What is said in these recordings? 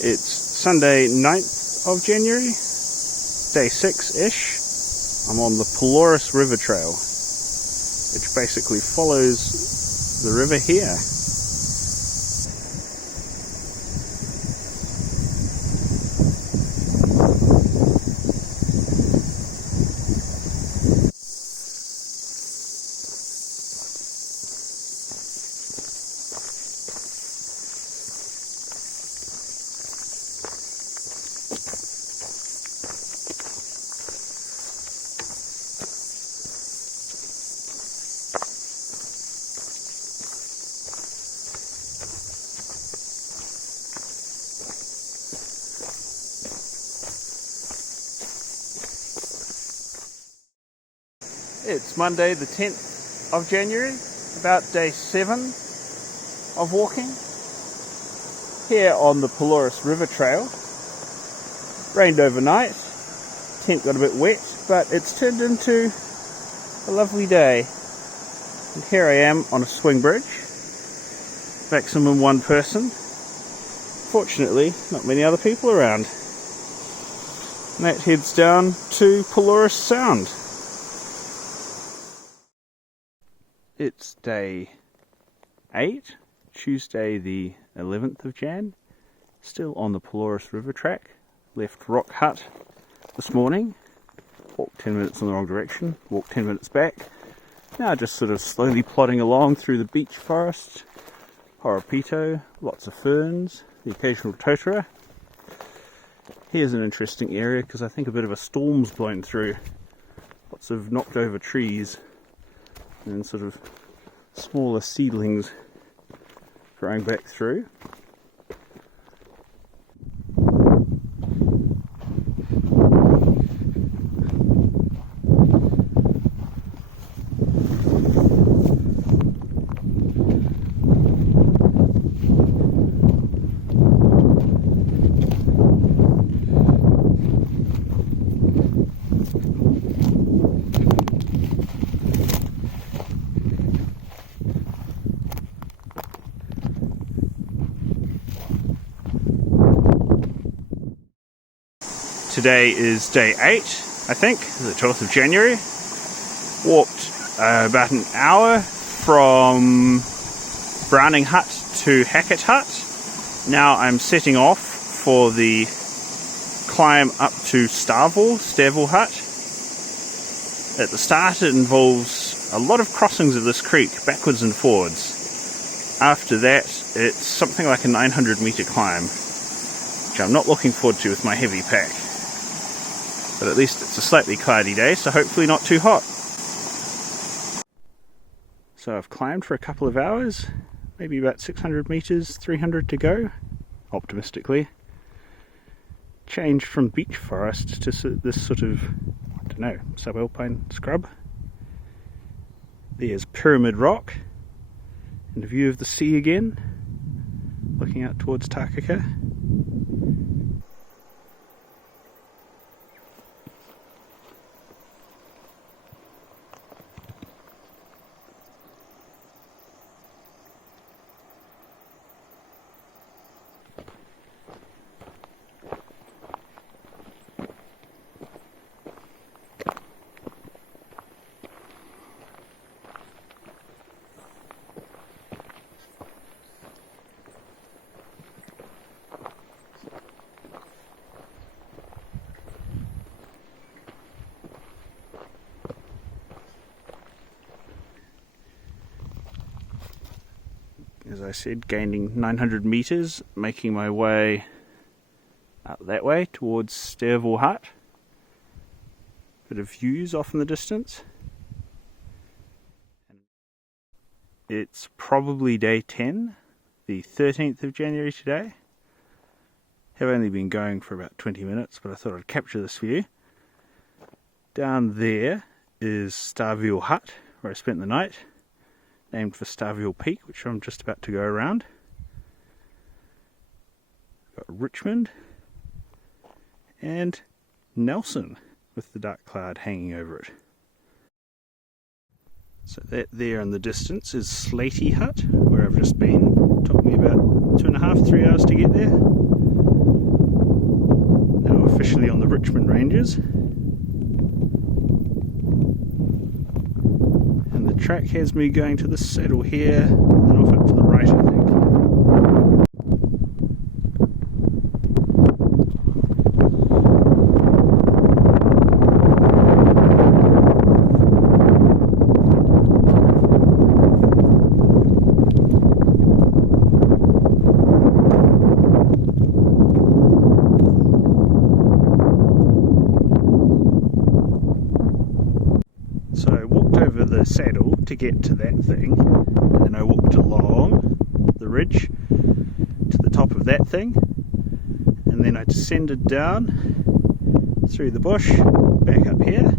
It's Sunday 9th of January, day 6-ish. I'm on the Pelorus River Trail, which basically follows the river here. It's Monday the 10th of January, about day 7 of walking here on the Pelorus River Trail. Rained overnight, tent got a bit wet, but it's turned into a lovely day. And here I am on a swing bridge, maximum one person. Fortunately, not many other people around. And that heads down to Pelorus Sound. It's day 8, Tuesday the 11th of Jan, still on the Pelorus River track. Left Rock Hut this morning, walked 10 minutes in the wrong direction, walked 10 minutes back. Now just sort of slowly plodding along through the beech forest, Horopito, lots of ferns, the occasional totara. Here's an interesting area because I think a bit of a storm's blown through, lots of knocked over trees and sort of smaller seedlings growing back through. Today is day 8, I think, the 12th of January. Walked about an hour from Browning Hut to Hackett Hut. Now I'm setting off for the climb up to Stavell Hut. At the start it involves a lot of crossings of this creek, backwards and forwards. After that it's something like a 900 metre climb, which I'm not looking forward to with my heavy pack. But at least it's a slightly cloudy day, so hopefully not too hot. So I've climbed for a couple of hours, maybe about 600 metres, 300 to go, optimistically. Changed from beech forest to this sort of, I don't know, subalpine scrub. There's Pyramid Rock, and a view of the sea again, looking out towards Takaka. As I said, gaining 900 metres, making my way out that way towards Stavell Hut. Bit of views off in the distance. It's probably day 10, the 13th of January today. Have only been going for about 20 minutes, but I thought I'd capture this view. Down there is Stavell Hut, where I spent the night. Named for Stavell Peak, which I'm just about to go around. Got Richmond and Nelson with the dark cloud hanging over it. So that there in the distance is Slatey Hut, where I've just been. Took me about 2.5-3 hours to get there. Richmond ranges. And the track has me going to this saddle here, and then off up to the right, I think. So I walked over the saddle to get to that thing, and then I walked along the ridge to the top of that thing, and then I descended down through the bush, back up here,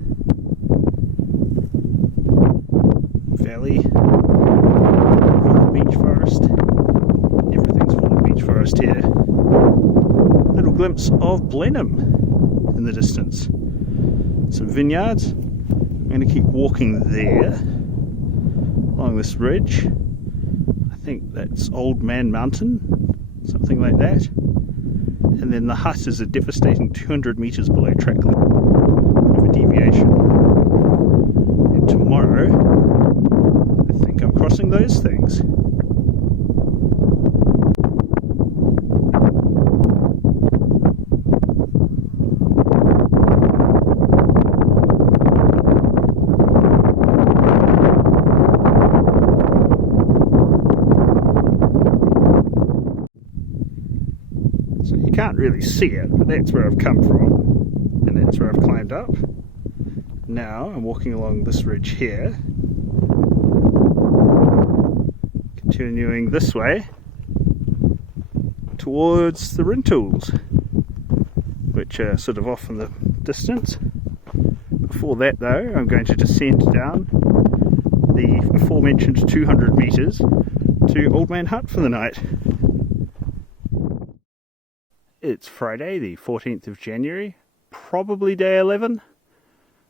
valley, full of beech forest, everything's full of beech forest here, little glimpse of Blenheim in the distance, some vineyards. I'm going to keep walking there along this ridge. I think that's Old Man Mountain, something like that. And then the hut is a devastating 200 metres below track level, bit of a deviation. And tomorrow, I think I'm crossing those things. So you can't really see it, but that's where I've come from, and that's where I've climbed up. Now I'm walking along this ridge here, continuing this way towards the Rintles, which are sort of off in the distance. Before that though, I'm going to descend down the aforementioned 200 metres to Old Man Hut for the night. It's Friday the 14th of January, probably day 11.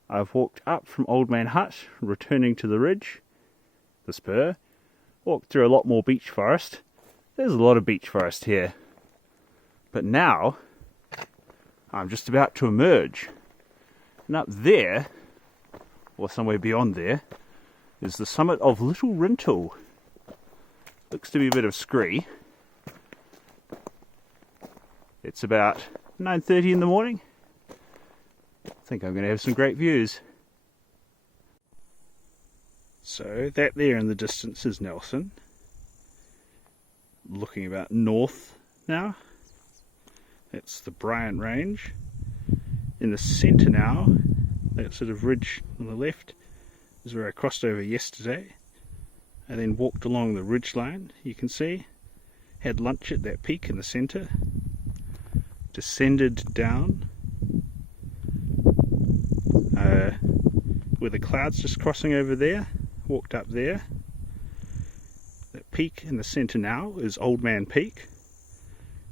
I've walked up from Old Man Hut, returning to the ridge, the spur, walked through a lot more beech forest. There's a lot of beech forest here. But now, I'm just about to emerge. And up there, or somewhere beyond there, is the summit of Little Rintle. Looks to be a bit of scree. It's about 9:30 in the morning. I think I'm going to have some great views. So that there in the distance is Nelson. Looking about north now. That's the Bryant Range. In the centre now, that sort of ridge on the left, is where I crossed over yesterday. I then walked along the ridge line, you can see. Had lunch at that peak in the centre. Descended down where the clouds just crossing over there, walked up there. That peak in the centre now is Old Man Peak,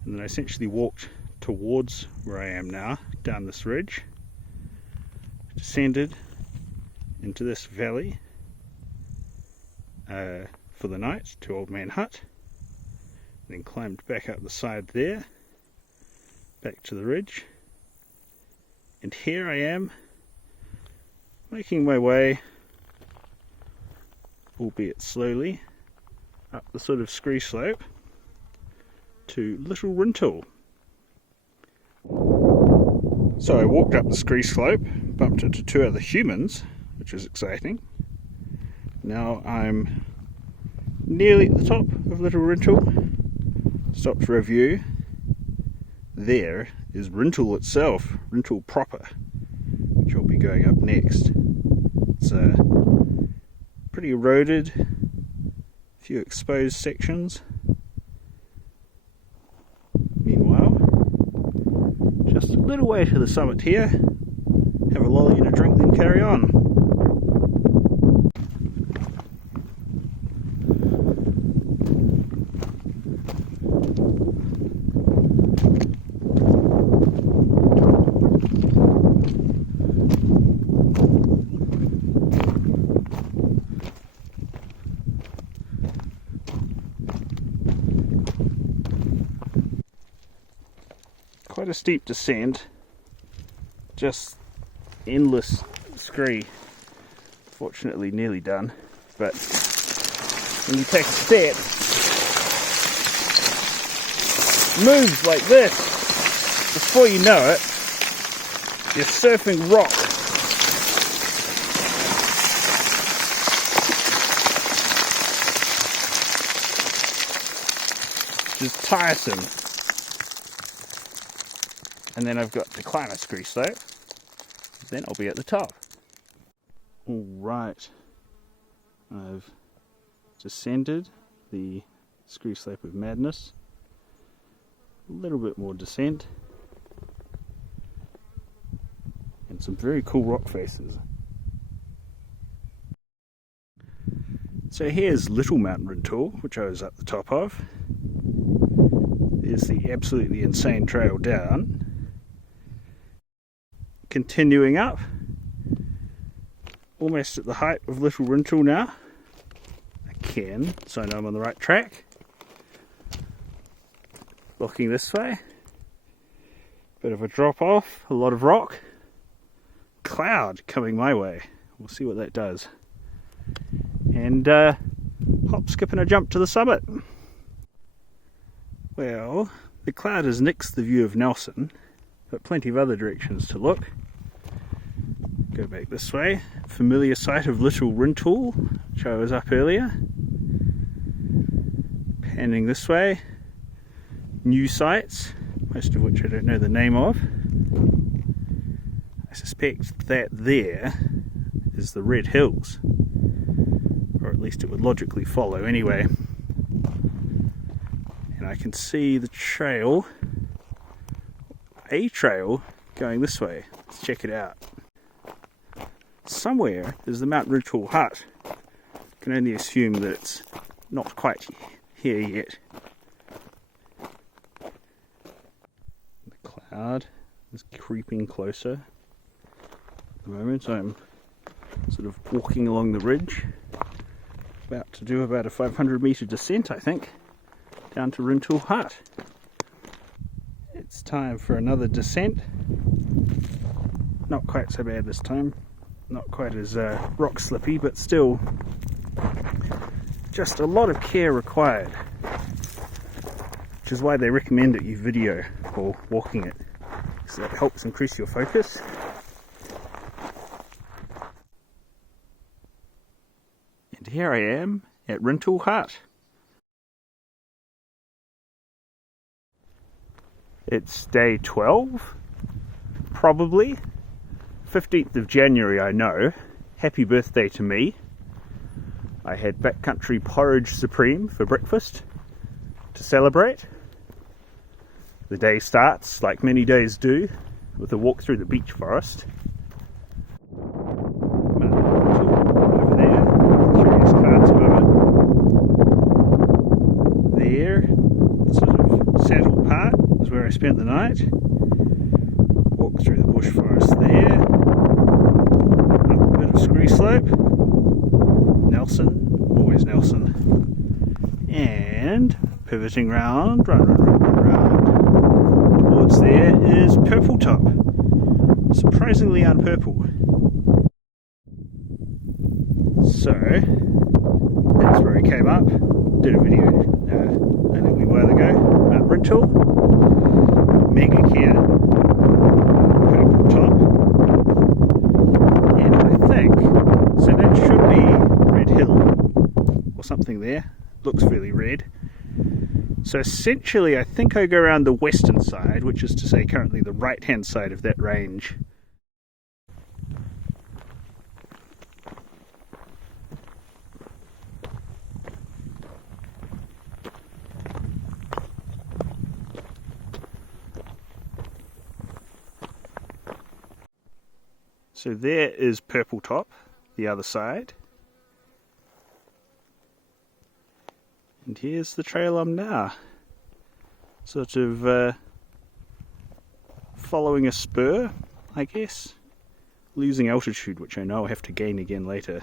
and then I essentially walked towards where I am now, down this ridge, descended into this valley for the night to Old Man Hut, then climbed back up the side there, back to the ridge, and here I am making my way, albeit slowly, up the sort of scree slope to Little Rintle. So I walked up the scree slope, bumped into two other humans, which was exciting. Now I'm nearly at the top of Little Rintle, stopped for a view. There is Rintle itself, Rintle proper, which I'll be going up next. It's pretty eroded, a few exposed sections. Meanwhile, just a little way to the summit here, have a lolly and a drink, then carry on. Quite a steep descent, Just endless scree. Fortunately nearly done, but when you take a step, moves like this, before you know it, you're surfing rock. Which is tiresome. And then I've got the climber scree slope. Then I'll be at the top. Alright, I've descended the scree slope of madness. A little bit more descent. And some very cool rock faces. So here's Little Mount Rintoul, which I was at the top of. There's the absolutely insane trail down. Continuing up. Almost at the height of Little Rintoul now. Again, so I know I'm on the right track. Looking this way. Bit of a drop off, a lot of rock. Cloud coming my way. We'll see what that does. And hop, skip and a jump to the summit. Well, the cloud has nixed the view of Nelson, but plenty of other directions to look. Go back this way. Familiar site of Little Rintoul, which I was up earlier. Panning this way. New sites, most of which I don't know the name of. I suspect that there is the Red Hills, or at least it would logically follow anyway. And I can see the trail, a trail going this way. Let's check it out. Somewhere is the Mount Rintoul hut. I can only assume that it's not quite here yet. The cloud is creeping closer. At the moment I'm sort of walking along the ridge, about to do about a 500 metre descent, I think, down to Rintoul hut. It's time for another descent. Not quite so bad this time. Not quite as rock slippy, but still just a lot of care required, which is why they recommend that you video or walking it, so that helps increase your focus. And here I am at Rintoul hut. It's day 12, probably. 15th of January, I know. Happy birthday to me. I had backcountry porridge supreme for breakfast to celebrate. The day starts, like many days do, with a walk through the beech forest. Over there, curious clouds above it. There, the sort of saddle part is where I spent the night. Walk through the bush forest there. Up a bit of scree slope. Nelson, always Nelson. And pivoting round, round. Towards there is Purple Top. Surprisingly unpurple. So, that's where I came up. Did a video only a wee while ago. Mount Rintoul. Mega here. Purple Top. And I think, so that should be Red Hill or something there. Looks fairly red. So essentially I think I go around the western side, which is to say currently the right hand side of that range. So there is Purple Top, the other side. And here's the trail I'm now. Sort of following a spur, I guess. Losing altitude, which I know I'll have to gain again later.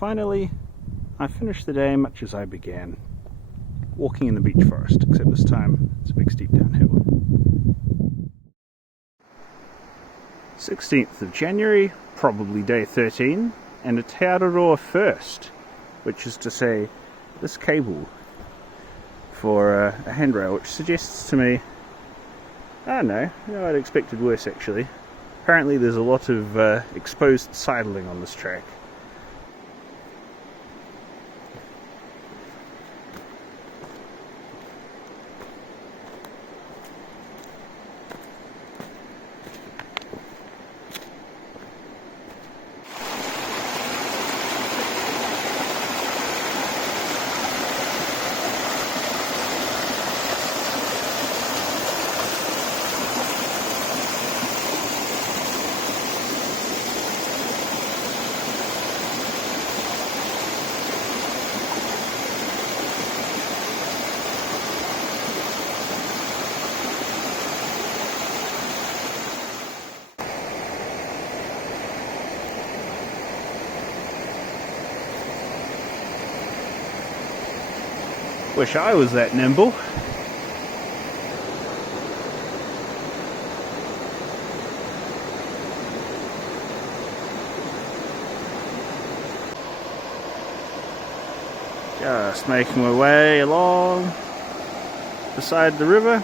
finally, I finished the day much as I began, walking in the beech forest, except this time it's a big steep downhill. 16th of January, probably day 13, and a Te Araroa first, which is to say, this cable for a handrail, which suggests to me, I don't know, I'd expected worse actually. Apparently there's a lot of exposed sidling on this track. Wish I was that nimble. Just making my way along beside the river,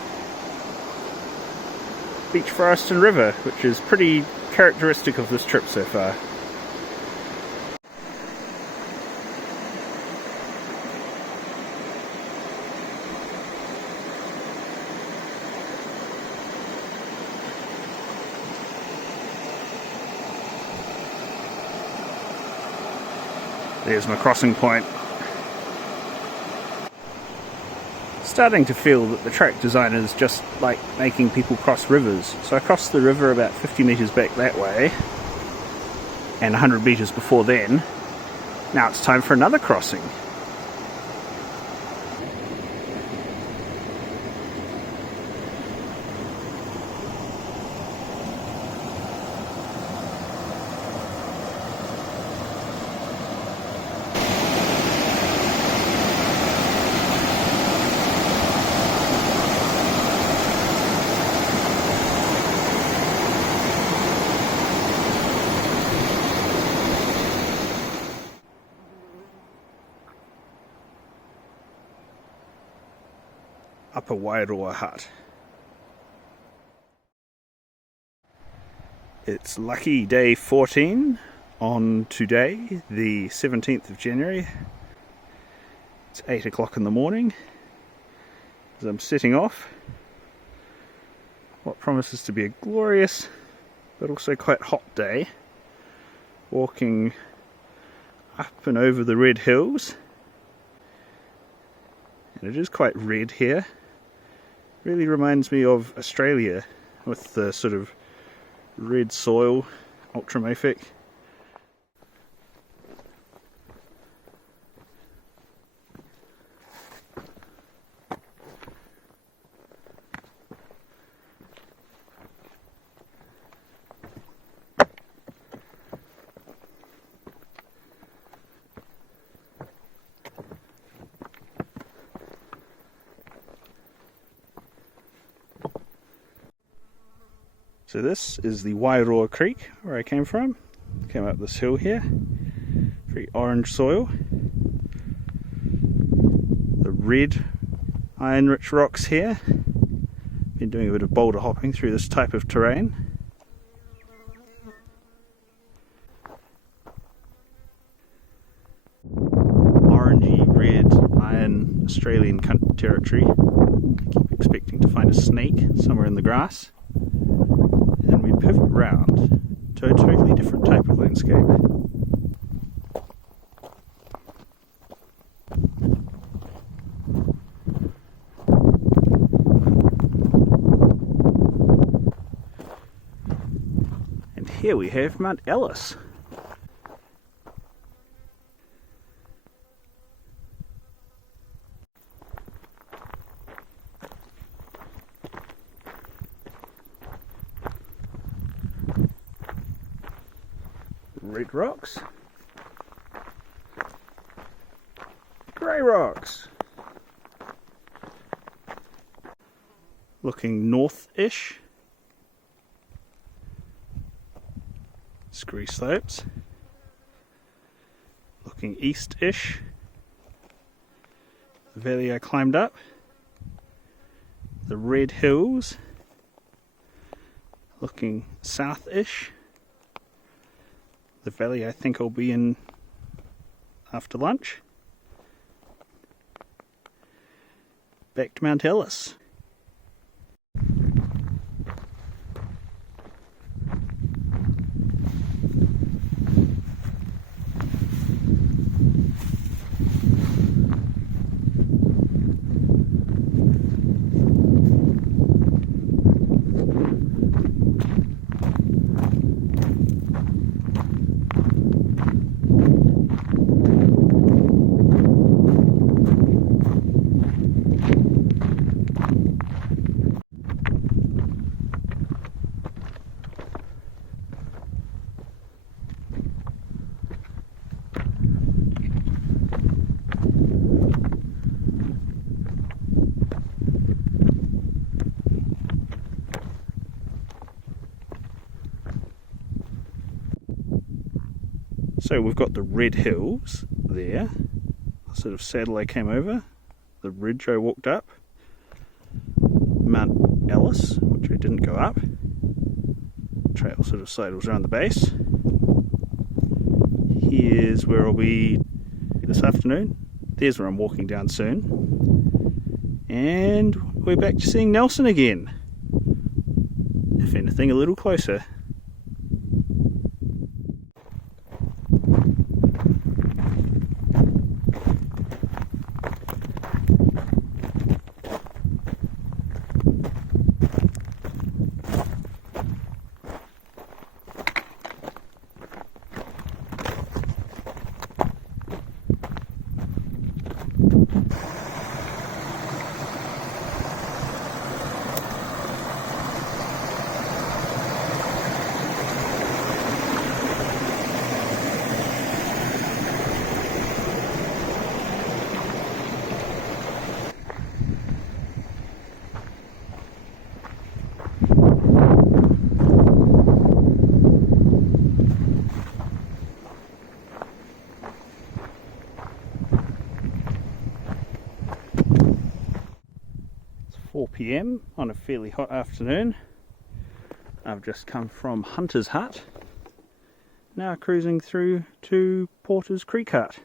beech forest and river, which is pretty characteristic of this trip so far. There's my crossing point. Starting to feel that the track design is just like making people cross rivers. So I crossed the river about 50 metres back that way, and 100 metres before then. Now it's time for another crossing. Upper Wairoa hut. It's lucky day 14 on today, the 17th of January. It's 8 o'clock in the morning as I'm setting off what promises to be a glorious but also quite hot day, walking up and over the red hills. And it is quite red here. Really reminds me of Australia with the sort of red soil, ultramafic. So this is the Wairoa Creek where I came from. Came up this hill here. Very orange soil. The red iron rich rocks here. Been doing a bit of boulder hopping through this type of terrain. Orangey red iron Australian territory. I keep expecting to find a snake somewhere in the grass. And we pivot round to a totally different type of landscape. And here we have Mount Ellis. Red rocks. grey rocks. Looking north-ish. Scree slopes. Looking east-ish. The valley I climbed up. The red hills. Looking south-ish. The valley I think I'll be in after lunch. Back to Mount Ellis. So we've got the red hills there, the sort of saddle I came over, the ridge I walked up, Mount Ellis, which I didn't go up, trail sort of sidles around the base. Here's where I'll be this afternoon, there's where I'm walking down soon, and we're back to seeing Nelson again, if anything a little closer. It's 4 PM on a fairly hot afternoon. I've just come from Hunter's Hut, now cruising through to Porter's Creek Hut.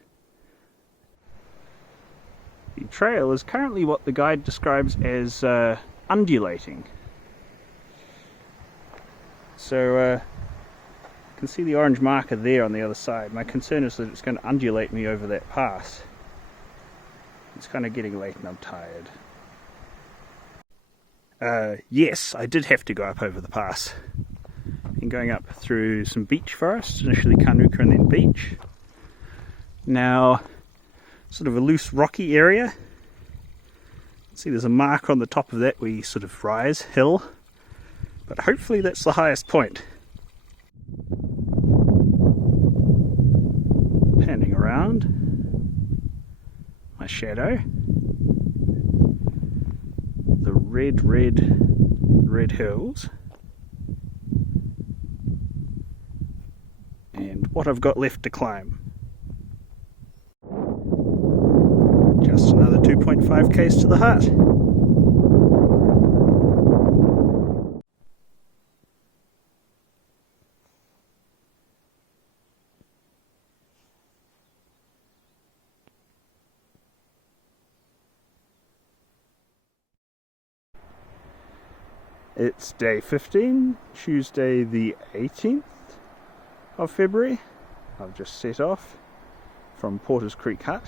The trail is currently what the guide describes as undulating. So you can see the orange marker there on the other side. My concern is that it's going to undulate me over that pass. It's kind of getting late and I'm tired. Yes, I did have to go up over the pass. Been going up through some beech forest, initially Kanuka and then beech. Now, sort of a loose rocky area. See there's a mark on the top of that where you sort of rise, hill. But hopefully that's the highest point. Panning around. My shadow. The red hills. And what I've got left to climb. Just another 2.5 k's to the hut. It's day 15, Tuesday the 18th of February. I've just set off from Porter's Creek Hut.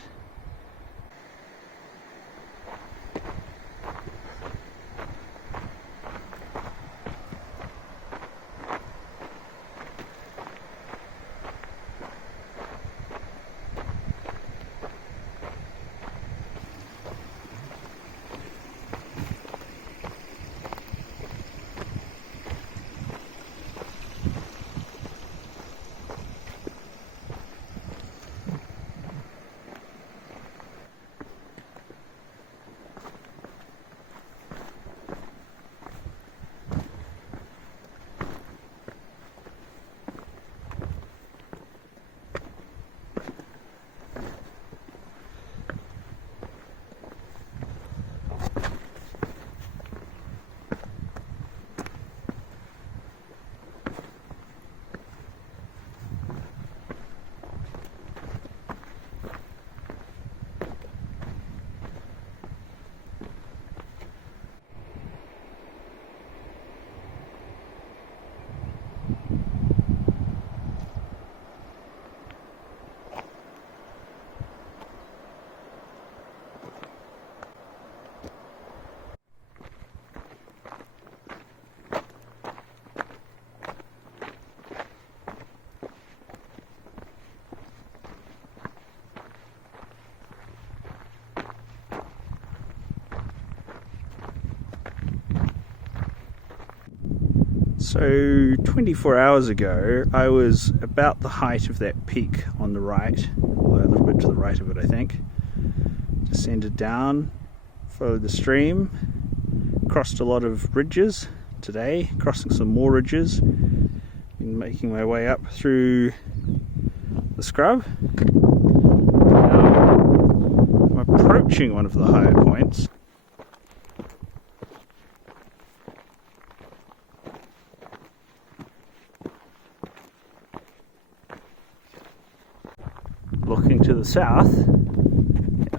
So 24 hours ago I was about the height of that peak on the right, although a little bit to the right of it I think. Descended down, followed the stream, crossed a lot of ridges today, crossing some more ridges, been making my way up through the scrub. Now I'm approaching one of the higher points. Looking to the south,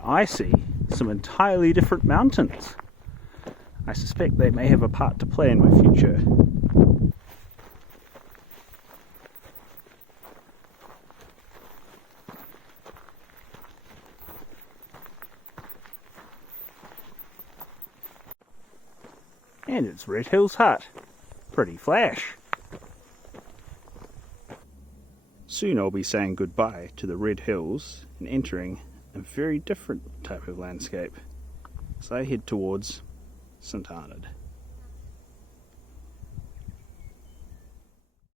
I see some entirely different mountains. I suspect they may have a part to play in my future. And it's Red Hill's hut. Pretty flash. Soon I'll be saying goodbye to the Red Hills and entering a very different type of landscape as I head towards St Arnaud.